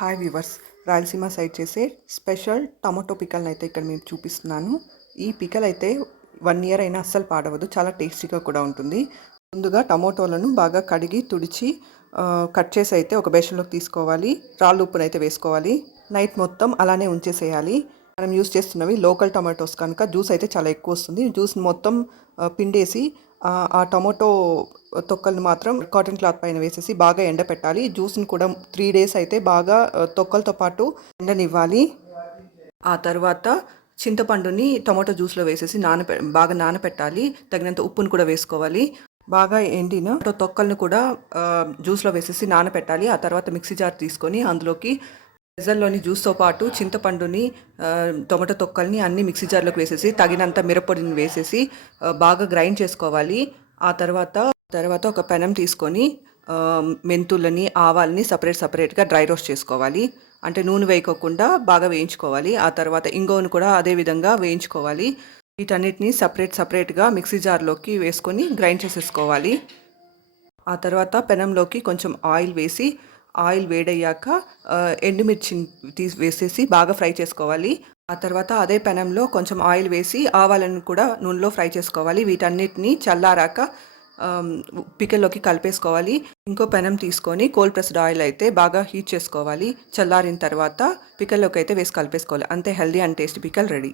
Hi viewers, Rayalaseema side చేసే special tomato పికల్ని అయితే ఇక్కడ మీకు చూపిస్తున్నాను. ఈ పికల్ అయితే 1 ఇయర్ అయినా అస్సలు పాడవదు, చాలా టేస్టీగా కూడా ఉంటుంది. ముందుగా టమాటోలను బాగా కడిగి తుడిచి కట్ చేసి అయితే ఒక బేషన్లోకి తీసుకోవాలి. రాళ్ళు ఉప్పును అయితే వేసుకోవాలి. నైట్ మొత్తం అలానే ఉంచేసేయాలి. మనం యూస్ చేస్తున్నవి లోకల్ టమాటోస్ కనుక జ్యూస్ అయితే చాలా ఎక్కువ వస్తుంది. జ్యూస్ మొత్తం పిండేసి ఆ టమాటో తొక్కల్ని మాత్రం కాటన్ క్లాత్ పైన వేసేసి బాగా ఎండపెట్టాలి. జ్యూస్ని కూడా 3 డేస్ అయితే బాగా తొక్కలతో పాటు ఎండనివ్వాలి. ఆ తర్వాత చింతపండుని టమాటో జ్యూస్లో వేసేసి బాగా నానపెట్టాలి. తగినంత ఉప్పును కూడా వేసుకోవాలి. బాగా ఎండిన తొక్కల్ని కూడా జ్యూస్లో వేసేసి నానపెట్టాలి. ఆ తర్వాత మిక్సీ జార్ తీసుకొని అందులోకి వెజల్లోని జ్యూస్తో పాటు చింతపండుని టొమాటో తొక్కల్ని అన్ని మిక్సీ జార్లోకి వేసేసి తగినంత మిరప్పొడిని వేసేసి బాగా గ్రైండ్ చేసుకోవాలి. ఆ తర్వాత ఒక పెనం తీసుకొని మెంతులని ఆవాలని సపరేట్గా డ్రై రోస్ట్ చేసుకోవాలి. అంటే నూనె వేయకోకుండా బాగా వేయించుకోవాలి. ఆ తర్వాత ఇంగువను కూడా అదే విధంగా వేయించుకోవాలి. వీటన్నిటిని సపరేట్గా మిక్సీ జార్లోకి వేసుకొని గ్రైండ్ చేసేసుకోవాలి. ఆ తర్వాత పెనంలోకి కొంచెం ఆయిల్ వేసి ఆయిల్ వేడయ్యాక ఎండుమిర్చిని వేసేసి బాగా ఫ్రై చేసుకోవాలి. ఆ తర్వాత అదే పెనంలో కొంచెం ఆయిల్ వేసి ఆవాలను కూడా నూనెలో ఫ్రై చేసుకోవాలి. వీటన్నిటిని చల్లారాక పికల్లోకి కలిపేసుకోవాలి. ఇంకో పెనం తీసుకొని కోల్డ్ ప్రెస్డ్ ఆయిల్ అయితే బాగా హీట్ చేసుకోవాలి. చల్లారిన తర్వాత పికల్లోకి అయితే వేసి కలిపేసుకోవాలి. అంతే, healthy and tasty pickle ready.